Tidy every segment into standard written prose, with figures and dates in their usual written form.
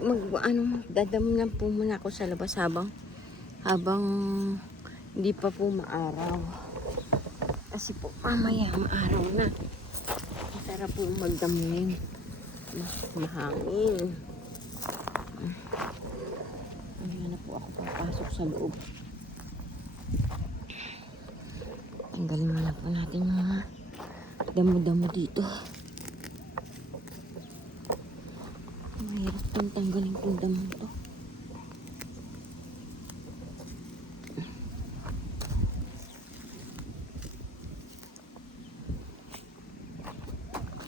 Dadam lang po muna ako sa labas habang hindi pa po maaraw. Kasi po mamaya maaraw na. Masarap po magdamunin. Mahangin. Mamaya na po ako papasok sa loob. Tanggalin muna po natin yung mga damo-damo dito. Mahirap pong tanggalin kong damo to.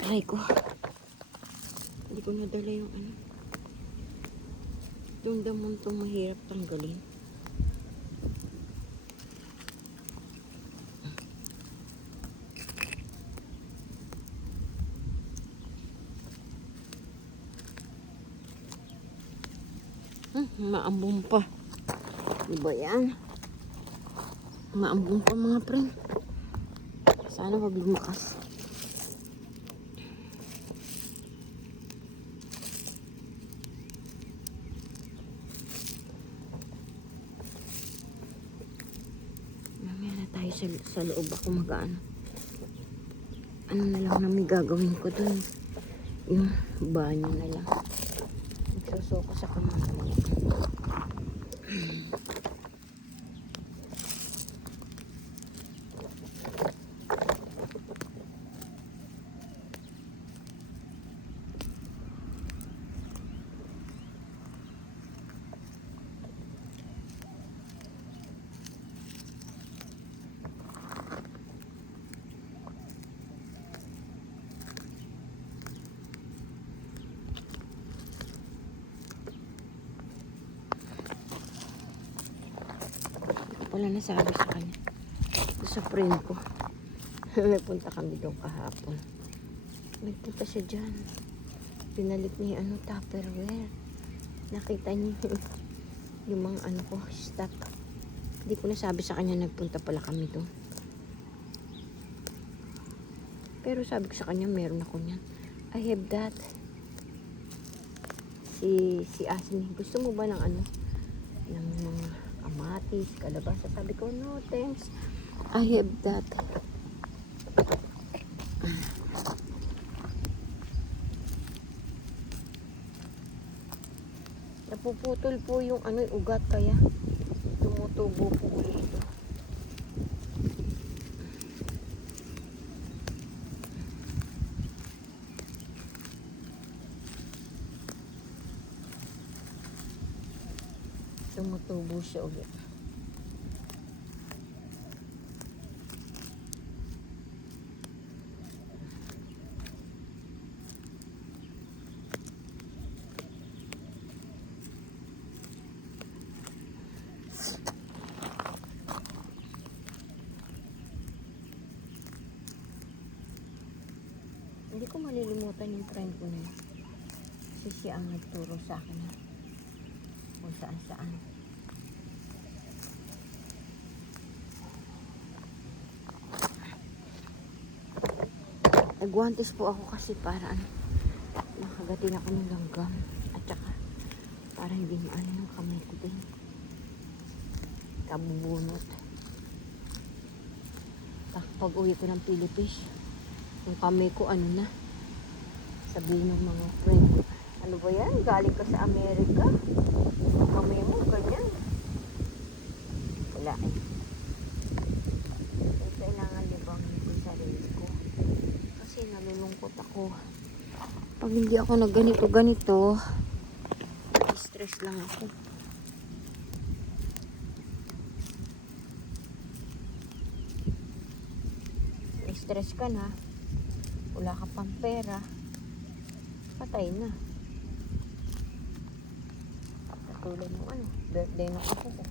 Try ko. Hindi ko nadala yung yung damon to mahirap tanggalin. Maambong pa. Diba yan? Maambong pa mga friend. Sana wag lumakas. Mamaya na tayo sa loob ako mag-ano. Ano na lang namin gagawin ko dun. Yung banyo na lang. Magsusuko sa kamay. Wala nasabi sa kanya. Sa friend ko. Nagpunta kami doon kahapon. Nagpunta siya dyan. Pinalit niya Tupperware. Nakita niya yung mga ko, stock. Hindi ko nasabi sa kanya nagpunta pala kami doon. Pero sabi ko sa kanya meron ako niyan. I have that. Si Asmi, gusto mo ba ng ng mga kamatis, kalabasa? Sabi ko, no thanks. I have that. Napuputol po yung ugat kaya tumutubo po ulit. Tumutubo siya ulit. Hindi ko malilimutan yung friend ko na yun. Kasi siya ang nagturo sa akin kung saan saan. Nagwantes po ako kasi para nakagatin ako ng langgam at saka para hindi maano yung kamay ko din. Kabubunot. Pag uwi ko ng Philippines, yung kamay ko na, sabihin ng mga friend, ano ba yan? Galing ka sa Amerika? Yung kamay mo, ganyan. Wala eh. Kailangan libangin ko sa sarili ko. Kasi nalulungkot ako. Pag hindi ako nagganito-ganito, stress lang ako. Stress ka na, wala ka pang pera, patay na. Katulad ng birthday ng ako ko.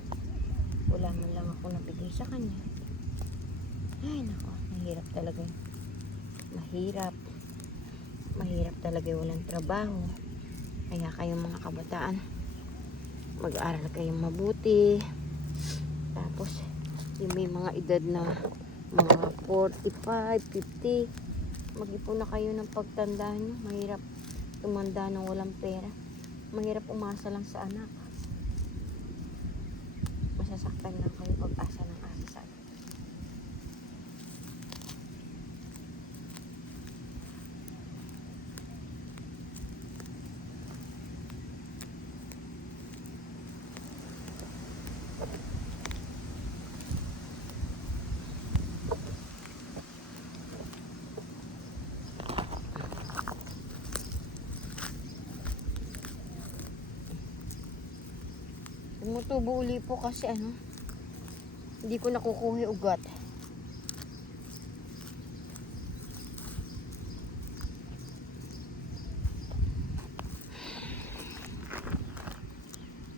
Wala man lang ako nabigay sa kanya. Ay nako, mahirap talaga yun. Mahirap talaga yung walang trabaho. Kaya kayong mga kabataan, mag-aral kayong mabuti. Tapos yung may mga edad na mga 45, 50, mag-ipon na kayo ng pagtanda nyo. Mahirap tumanda ng walang pera. Mahirap umasa lang sa anak. Masasaktan lang kayo pag-asa ng asa sa anak. Tumutubo uli po kasi ano, hindi ko nakukuha yung ugat.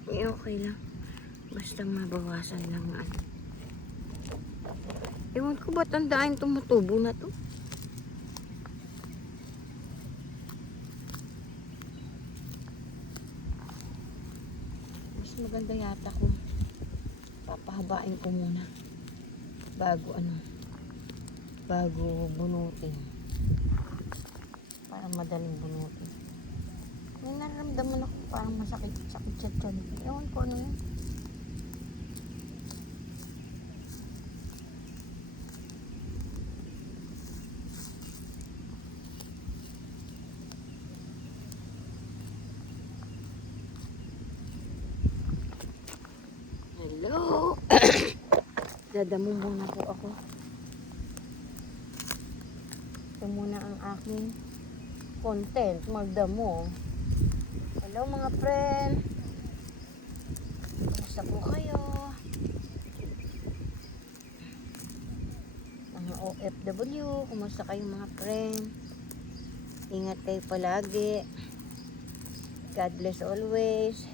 Eh, okay lang. Basta mabawasan lang ano. Ewan ko ba't ang daing tumutubo na to? Mas maganda yata kung papahabain ko muna bago bunutin, para madaling bunutin. May nararamdaman ako parang masakit siya dyan. Ewan ko ano yun. Hello. Dadamo muna po ako. Ito muna ang aking content, magdamo. Hello mga friend. Kumusta po kayo? Mga OFW, kumusta kayo mga friend? Ingat kayo palagi. God bless always.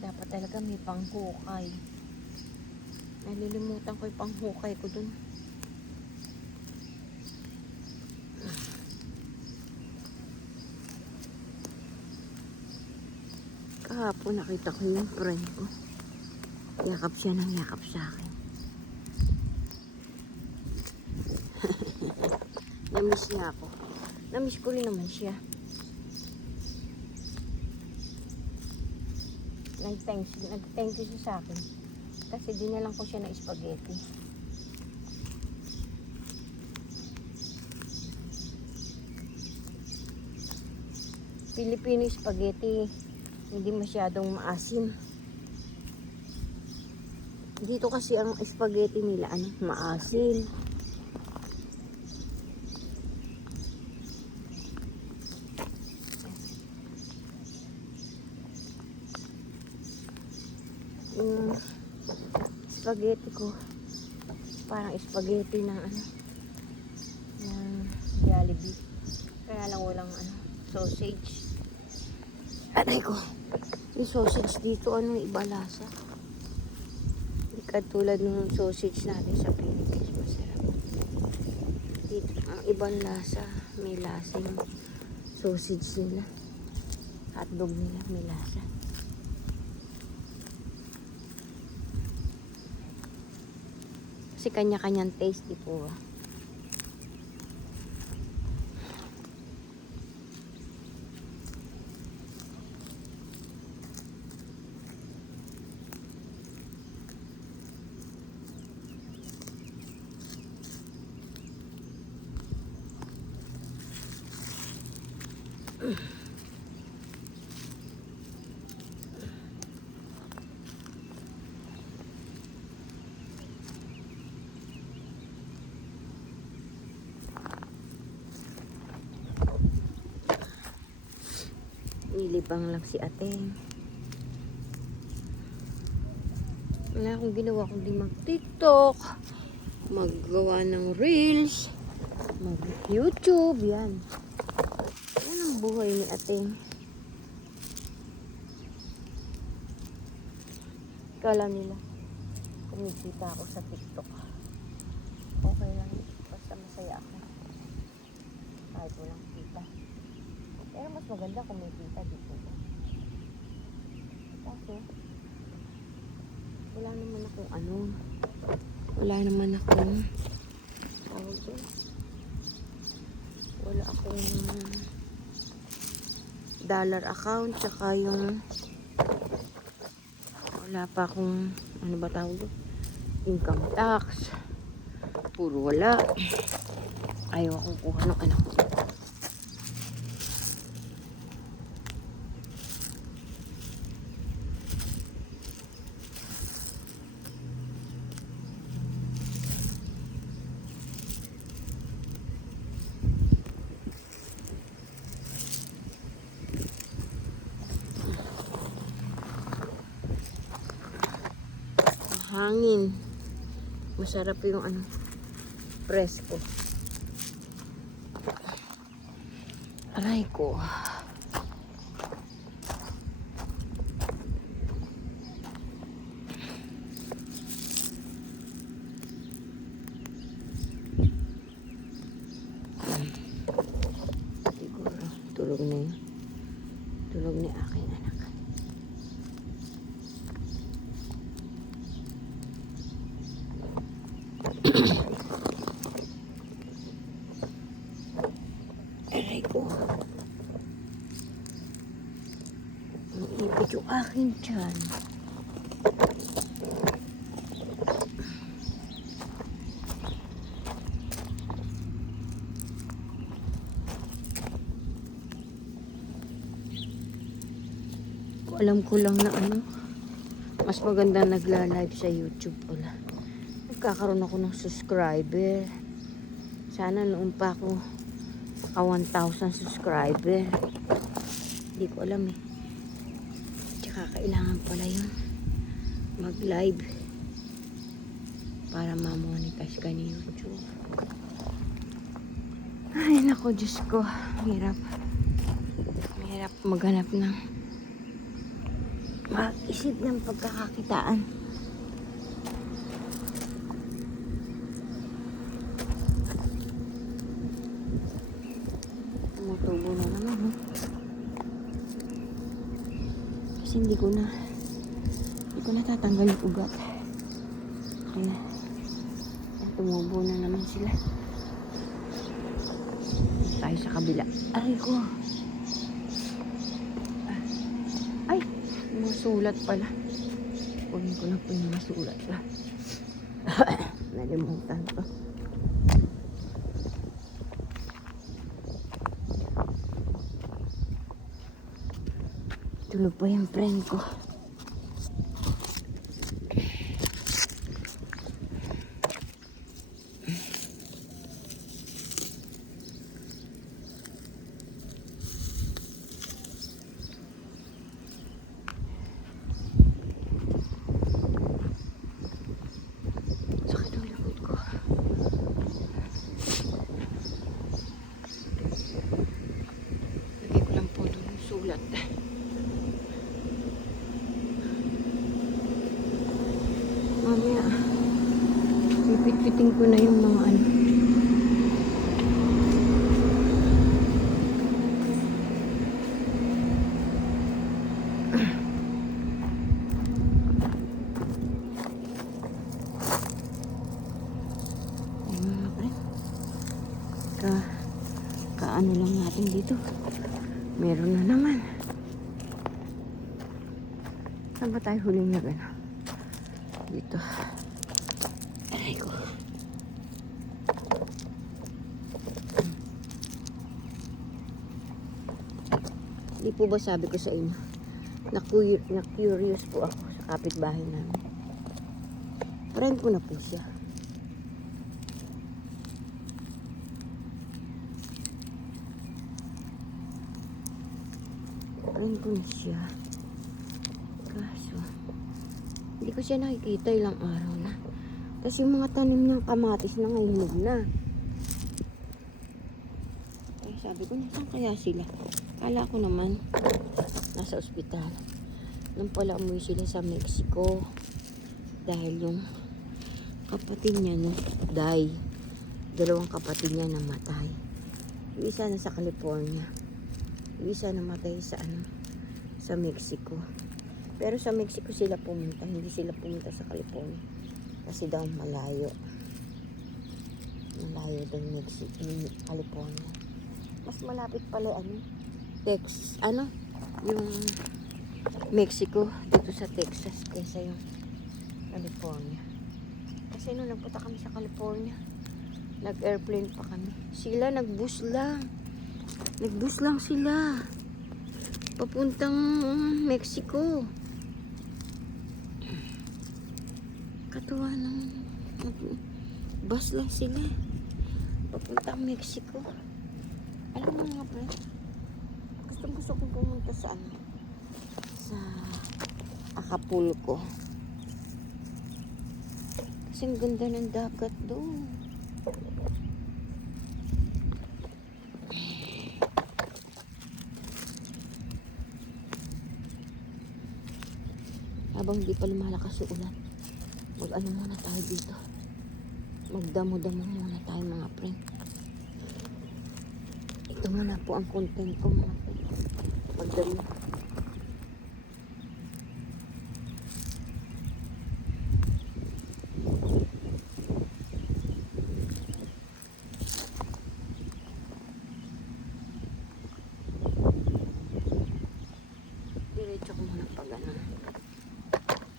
Dapat talaga may panghukay. Nalilimutan ko yung panghukay ko dun. Kahapon nakita ko yung friend ko. Yakap siya ng yakap sa akin. Namiss niya ako. Namiss ko rin naman siya. Nag-thank you siya sa akin. Kasi dinalang ko siya ng spaghetti. Filipino spaghetti. Hindi masyadong maasim. Dito kasi ang spaghetti nila maasim. Yung spaghetti ko parang spaghetti ng ng Jollibee. Kaya lang walang sausage. Atay ko. Yung sausage dito iba lasa. Hindi katulad ng sausage natin sa Philippines, masarap. Dito ang ibang lasa, may lasang sausage nila. Hotdog nila may lasa. Kasi kanya-kanyang taste po. Nilibang lang si Ateng. Wala akong ginawa kundi mag-TikTok, maggawa ng Reels, mag-YouTube, yan. Yan ang buhay ni Ateng. Kala nila, kumikita ako sa TikTok. Okay lang, basta masaya ako. Kahit walang kita. Pero mas maganda kung may kita dito. Kasi, wala naman akong wala naman akong tawag doon. Wala akong $5 account, tsaka yung wala pa akong, ano ba tawag doon? Income tax. Puro wala. Ayaw akong kuha ng anak ko. Hangin. Masarap yung ano, presko. Aray ko. Siguro, tulog na yun. Tulog ni aking anak. Aray ko. Ipit yung akin dyan. Alam ko lang na ano, mas maganda nagla-live sa YouTube pala. Nagkakaroon ako ng subscriber. Sana noon pa ako naka 1,000 subscriber. Hindi ko alam eh. Tsaka kailangan pala yun mag-live para ma-monetize ka ni YouTube. Ay nako, Diyos ko. Mahirap maghanap ng mag-isip ng pagkakakitaan. Tumutubo na naman, kasi hindi ko na tatanggal yung ugat. Kaya tumubo na naman sila. Tayo sa kabila. Ay ko. Ay, masulat pala. Kunin ko na po yung masulat pa. Nalimutan ko. Tulog pa yung friend ko. Sakit ang likod ko. Lagay ko lang po doon yung sulat. Mamaya, pipit-piting ko na yung mga ano. Ay mga friend, kaano lang natin dito. Meron na naman. Saan ba tayo huling na gano'n? Dito. Aray ko. Hindi po ba sabi ko sa inyo, na-curious po ako sa kapitbahay namin. Friend ko na po siya. Friend ko na siya. Kaso, hindi ko siya nakikita ilang araw na. Tapos yung mga tanim ng kamatis na ngayon na. Ay, sabi ko, nasan kaya sila? Kala ko naman, nasa ospital. Nang pala umuwi sila sa Mexico. Dahil yung kapatid niya, no, die. 2 kapatid niya namatay. Yung isa na sa California. Yung isa namatay sa sa Mexico. Pero sa Mexico sila pumunta, hindi sila pumunta sa California. Kasi daw malayo. Malayo daw Mexico, California. Mas malapit pala yung Mexico dito sa Texas kaysa yung California. Kasi nung nagpunta kami sa California, nag-airplane pa kami. Sila nag-bus lang. Nag-bus lang sila. Papuntang Mexico. Katuwa ng bus lang sila. Papuntang Mexico. Alam mo nga pre, gusto kong pumunta sa Acapulco. Kasi ang ganda ng dagat doon. Habang di pa lumalakas yung ulan, mag-ano muna tayo dito. Magdamo-damo muna tayo mga friend. Ito muna po ang content ko mga friend. Magdamo. Diretso ko muna pag ano.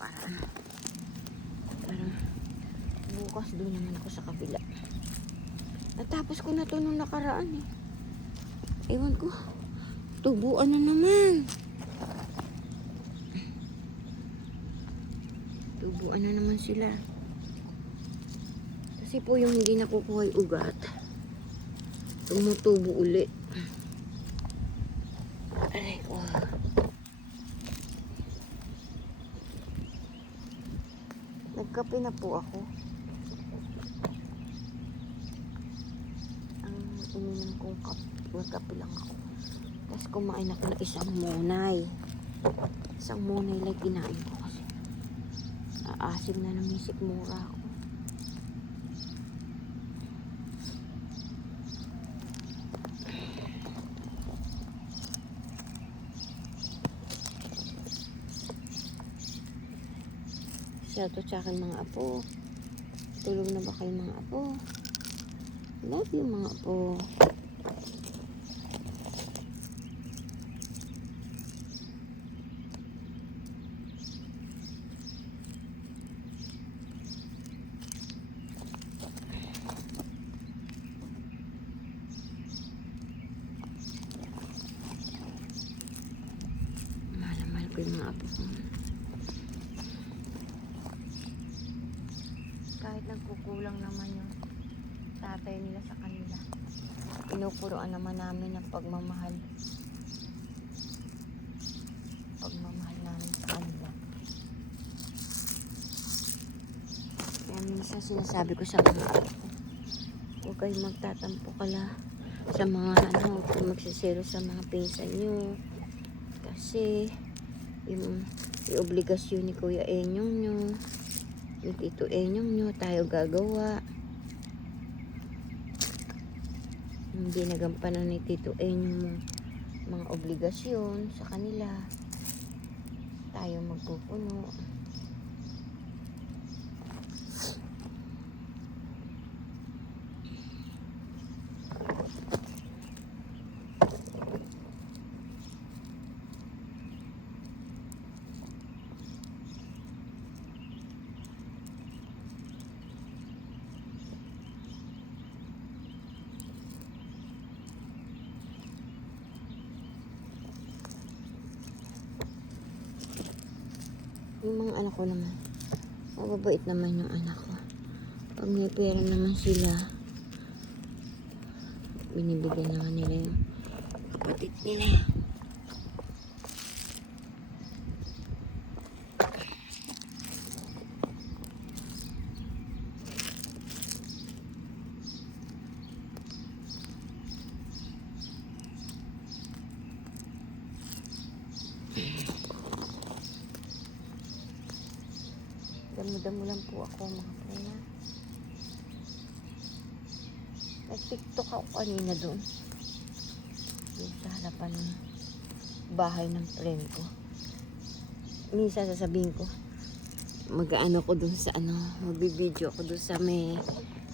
Para bukas doon naman ako sa kabila. Natapos ko na to nung nakaraan eh. Ewan ko. Tubuan na naman. Tubuan na naman sila. Kasi po yung hindi nakukuha yung ugat, tumutubo ulit. Aray ko. Nagkape na po ako. Ang ininom kong nagkape lang ako. Tapos kumain ako ng isang monay. Isang monay lang kinain ko kasi aasim na ng misik mura ako. Shoutout sa akin mga apo. Tulog na ba kayo mga apo? Love you mga apo. Mahal ko yung mga apo ko. Kahit nagkukulang naman yung tatay nila sa kanila, pinupuruan naman namin ng pagmamahal namin sa kanila. Kaya minsan sinasabi ko sa mga apo ko, huwag kayong magtatampo kala sa mga kung magsisero sa mga pinsan nyo, kasi yung obligasyon ni Kuya Enyong nyo, yung Tito Enyong nyo, tayo gagawa. Hindi nagampanan ni Tito Enyong mga obligasyon sa kanila, tayo magpupuno. Yung mga anak ko naman, mababait naman yung anak ko. Pag may pera naman sila, binibigyan naman nila yung kapatid nila. Damo-damo lang po ako mga prena. Nag-tiktok ako kanina doon sa harapan ng bahay ng friend ko. Minsan sasabihin ko, mag-ano ko doon sa magbibideo ako doon sa may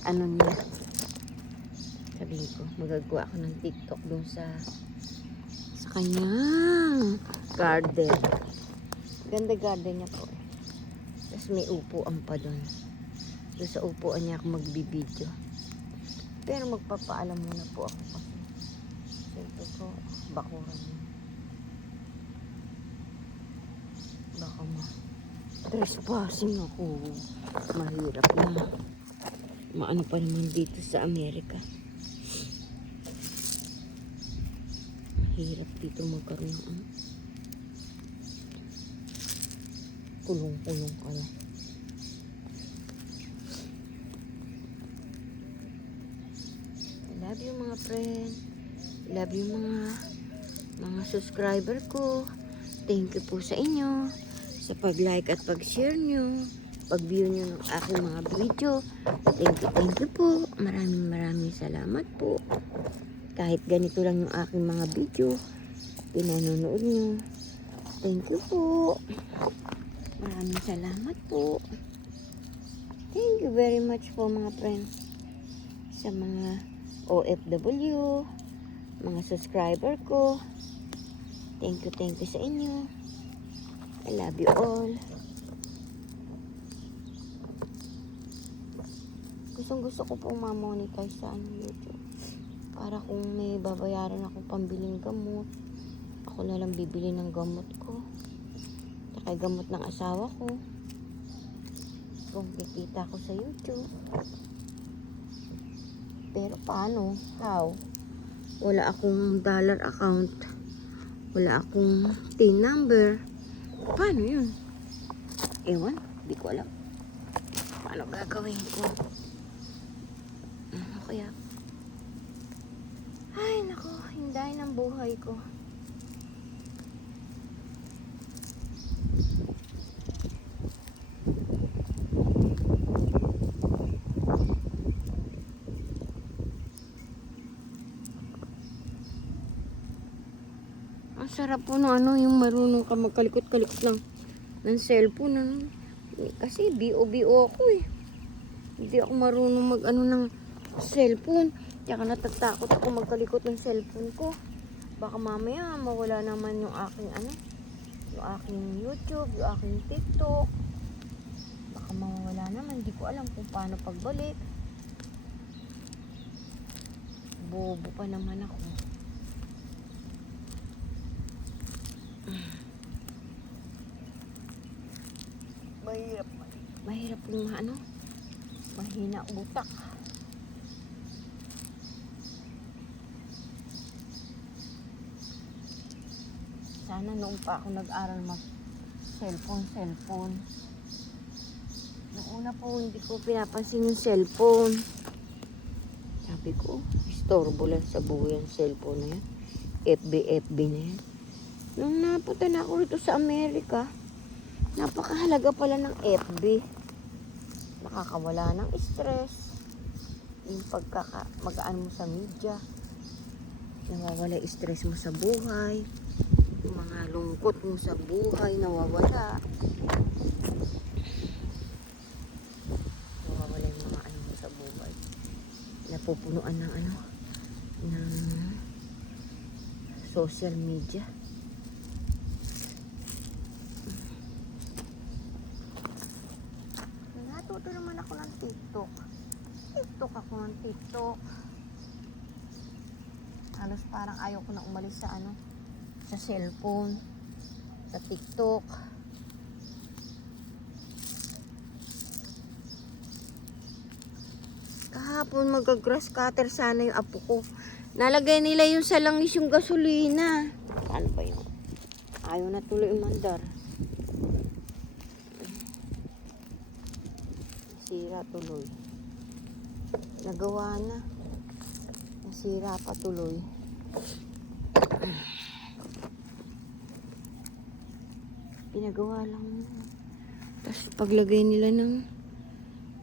niya. Sabihin ko, magagawa ako ng TikTok doon sa sa kanyang garden. Ganda garden niya po. Tapos may upuan pa doon. Doon sa upuan niya ako magbibideo. Pero magpapaalam muna po ako kasi siyempre po bakuran niya. Baka trespassing ako. Mahirap na. Maano pa naman dito sa Amerika. Mahirap dito magkaroon ng kulong-kulong ka na. I love you mga friend. I love you mga subscriber ko. Thank you po sa inyo sa pag-like at pag-share nyo, pag-view nyo ng aking mga video. Thank you po. Maraming salamat po. Kahit ganito lang yung aking mga video, pinanonood nyo. Thank you po. Maraming salamat po. Thank you very much po mga friends. Sa mga OFW, mga subscriber ko. Thank you sa inyo. I love you all. Gusto ko pong ma-monetize sa YouTube. Para kung may babayaran ako pambiling gamot, ako na lang bibili ng gamot ko. Tsaka gamot ng asawa ko. Kung kikita ko sa YouTube. Pero paano? How? Wala akong dollar account. Wala akong TIN number. Paano yun? Ewan, di ko alam. Paano gagawin ko? Ano kaya? Ay, nako, hinday ng buhay ko. Ang sarap po no, yung marunong ka magkalikot-kalikot lang ng cellphone. Kasi BO ako eh. Hindi ako marunong ng cellphone. Kaya natatakot ako magkalikot ng cellphone ko. Baka mamaya mawala naman yung aking yung aking YouTube, yung aking TikTok. Baka mawala naman. Hindi ko alam kung paano pagbalik. Bobo pa naman ako. Mahirap yung mahina utak. Sana noong pa ako nag-aral mag cellphone. Noong una po hindi ko pinapansin yung cellphone. Sabi ko, istorbo lang sa buhay yung cellphone na yan. FB na yan. Nung napunta na ako rito sa Amerika, napakahalaga pala ng FB. Nakakawala ng stress. Yung mag-aan mo sa media. Nawawala yung stress mo sa buhay. Yung mga lungkot mo sa buhay, nawawala. Nawawala yung mga mo sa buhay. Napupunuan ng ng social media. Natuto naman ako ng TikTok. Halos parang ayaw ko na umalis sa sa cellphone, sa TikTok. Kahapon mag-grass cutter sana yung apo ko. Nalagay nila yung sa langis yung gasolina. Ano ba yun? Ayaw na tuloy umandar. Sira tuloy. Nagawa na. Nasira pa tuloy. Pinagawa lang. Tapos paglagay nila ng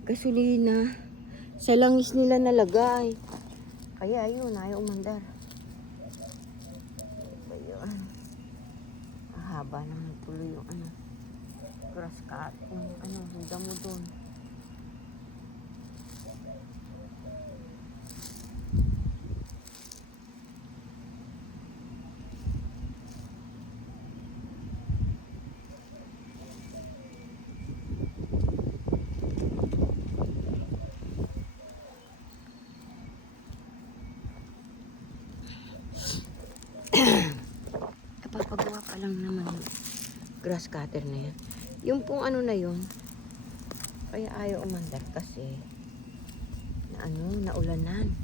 gasolina, sa langis nila nalagay. Kaya yun, ayaw umandar. Ayun. Haba naman tuloy yung grass cut. Yung damo doon. pa lang naman yung grass cutter na yan. Yung pong ano na yun, kaya ayaw umandar kasi na ano, naulanan.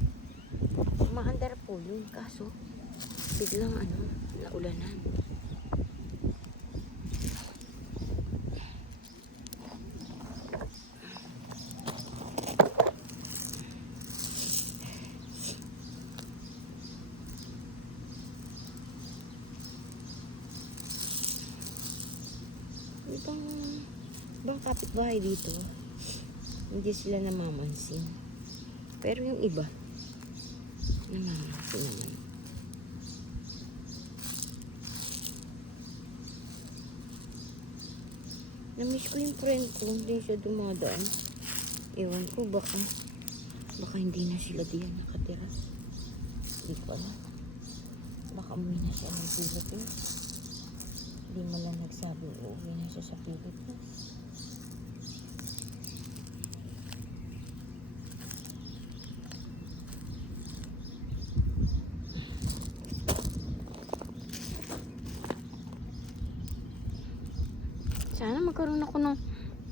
Maandar po yun, kaso biglang ano, naulanan. Ibang kapitbahay dito, hindi sila namamansin. Pero yung iba, namamansin naman. Namiss ko yung friend ko, hindi siya dumadaan. Ewan ko, baka hindi na sila diyan nakatira. Hindi ko alam. Baka umuwi na siya ng Philippines. Hindi mo lang nagsabi, uuwi na siya sa Philippines. Sana magkaroon ako ng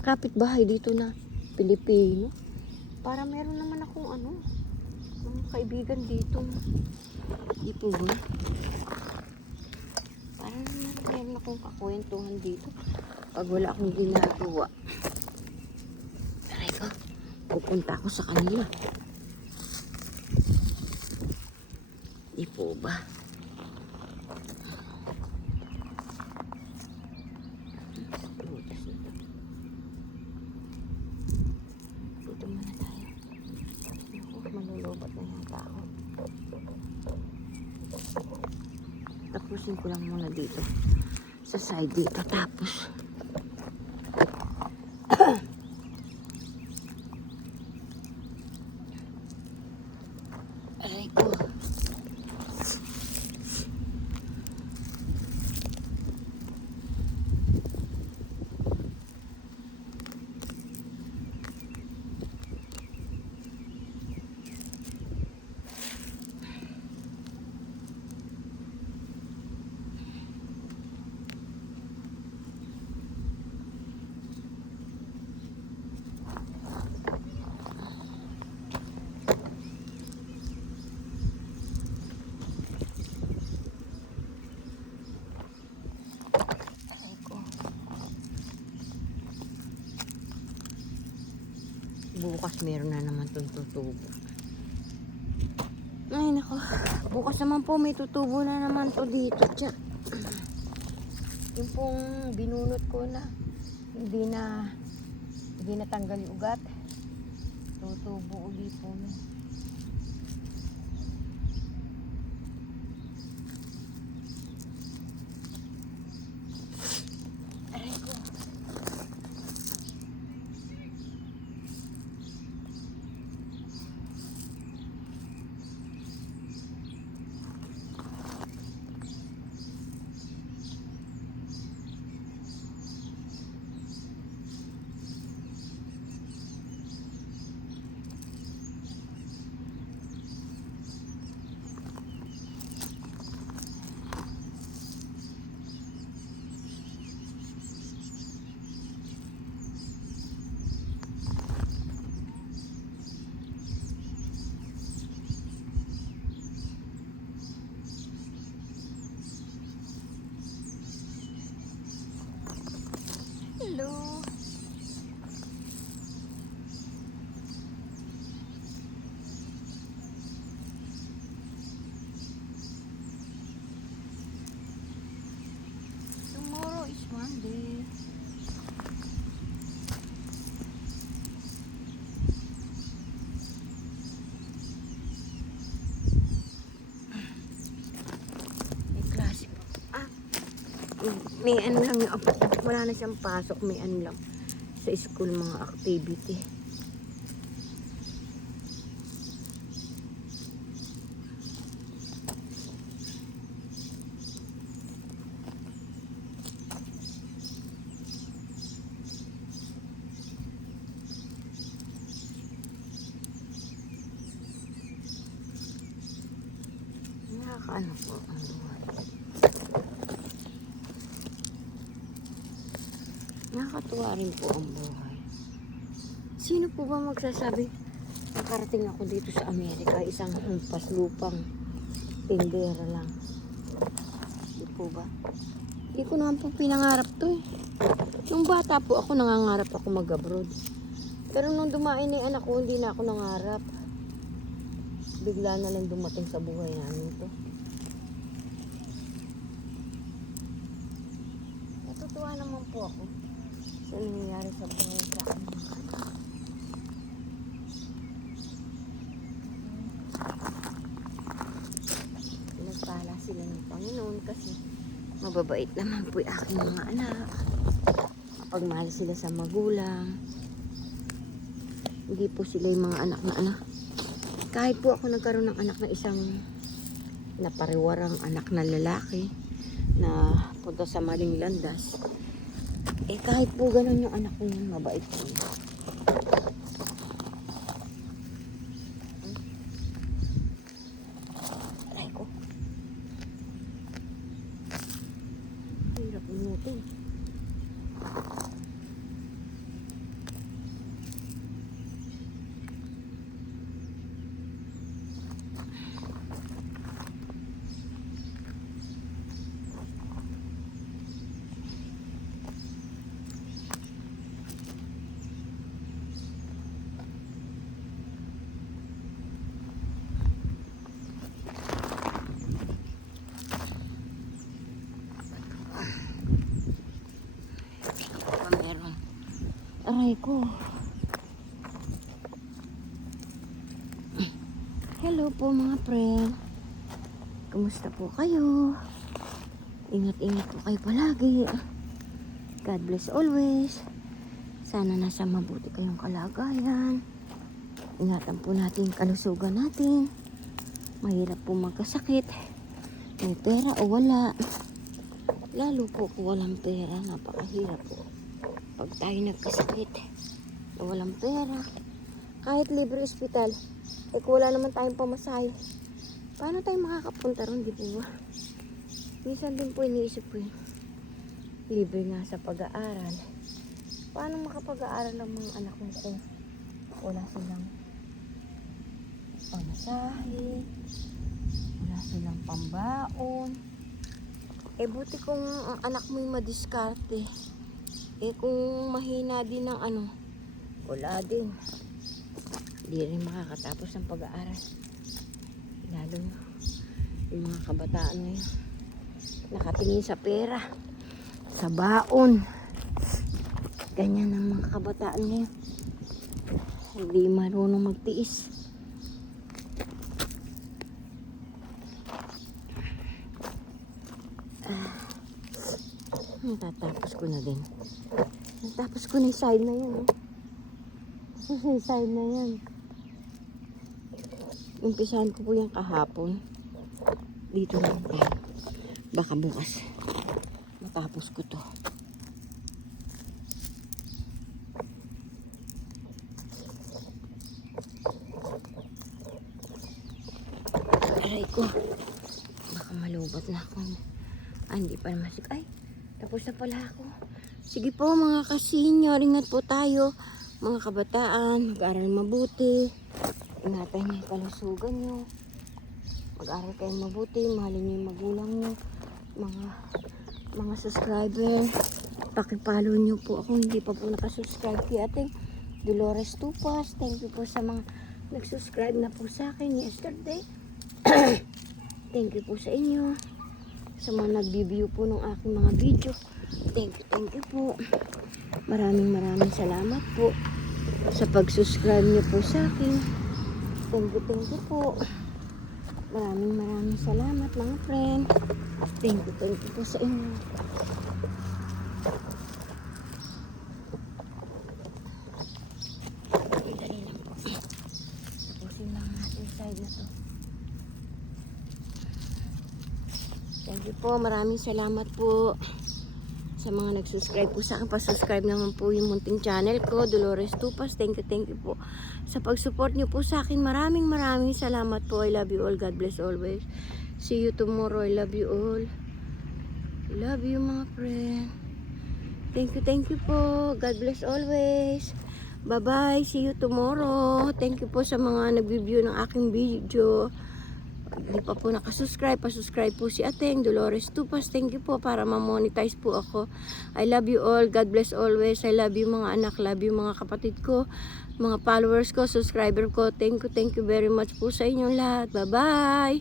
kapitbahay dito na Pilipino. Para meron naman akong ano, mga kaibigan dito. Di po ba? Para naman meron akong kakwentuhan dito. Pag wala akong ginagawa. Aray ko, pupunta ako sa kanila. Di po ba? Malulubat na yung tao. Tapusin ko lang muna dito sa side dito, tapos aray ko. Bukas meron na naman itong tutubo. Ay nako, bukas naman po may tutubo na naman to dito. Tiyan. Yung pong binunot ko na hindi na tanggal yung ugat. Tutubo ulit po na. Aray ko. Hello. Tomorrow is Monday. May klase pa. May ano lang yung apo. Wala na siyang pasok. May ano lang sa school, mga activity. Nakakaano po ang luwan. Nakakatuwa rin po ang buhay. Sino po ba magsasabi nakarating ako dito sa Amerika, isang hampas lupang tindera lang? Di po ba? Hindi ko naman po pinangarap to eh. Nung bata po ako, nangangarap ako mag-abroad. Pero nung dumain na yung anak ko, hindi na ako nangarap. Bigla na lang dumating sa buhay namin to. Natutuwa naman po ako sa nangyayari sa buhay sa amin. Pinagpala sila ng Panginoon kasi mababait naman po yung aking mga anak. Mapagmahal sila sa magulang. Hindi po sila yung mga anak na anak. Kahit po ako nagkaroon ng anak na isang napariwarang anak na lalaki na punta sa maling landas, eh kahit po ganun yung anak ko yun, mabait po. Aray ko. Hirap umutin. Meron. Aray ko. Hello po mga friend. Kumusta po kayo? Ingat-ingat po kayo palagi. God bless always. Sana nasa mabuti kayong kalagayan. Ingatan po natin yung kalusugan natin. Mahirap po magkasakit. May pera o wala. Lalo po kung walang pera, napakahirap po. Pag tayo nagkasakit na walang pera, kahit libre ospital, eh kung wala naman tayong pamasahe, paano tayo makakapunta ron, di po ba? Minsan din po iniisip ko yun. Libre nga sa pag-aaral. Paano makapag-aaral ang mga anak mo kung wala silang pamasahe, wala silang pambaon? Eh buti kung ang anak mo yung madiskarte. Eh kung mahina din ng wala din. Hindi rin makakatapos ng pag-aaral. Lalo yung mga kabataan ngayon. Nakatingin sa pera, sa baon. Ganyan ang mga kabataan ngayon. Hindi marunong magtiis. Natatapos ko na din. Natapos ko na yung side na yan. Yung side na yan. Umpisahan ko po yan kahapon. Dito lang tayo. Baka bukas matapos ko to. Aray ko. Baka malubat na ako. Hindi pa naman sig. Ay, tapos na pala ako. Sige po mga kasenyor, ingat po tayo. Mga kabataan, mag-aral mabuti. Ingatan niyo yung kalusugan niyo. Mag-aral kayo mabuti, mahalin niyo yung magulang niyo. Mga subscriber, pakipollow niyo po ako. Hindi pa po nakasubscribe kay ating Dolores Tupas. Thank you po sa mga nag-subscribe na po sa akin yesterday. Thank you po sa inyo. Sa mga nag-view po ng aking mga video. Thank you po. Maraming salamat po sa pag-subscribe niyo po sa akin. Thank you po. Maraming salamat mga friend. Thank you po sa inyo. Dali lang po. Tapusin lang natin yung side na to. Thank you po. Maraming salamat po sa mga nag-subscribe po sa akin. Pa-subscribe naman po yung munting channel ko, Dolores Tupas. Thank you po sa pag-support niyo po sa akin. Maraming salamat po. I love you all. God bless always. See you tomorrow. I love you all. Love you mga friend. Thank you po. God bless always. Bye-bye. See you tomorrow. Thank you po sa mga nag-review ng aking video. Hindi pa po nakasubscribe, pasubscribe po si Ateng Dolores Tupas. Thank you po para ma-monetize po ako. I love you all. God bless always. I love you mga anak, love you mga kapatid ko, mga followers ko, subscriber ko. Thank you very much po sa inyong lahat. Bye-bye!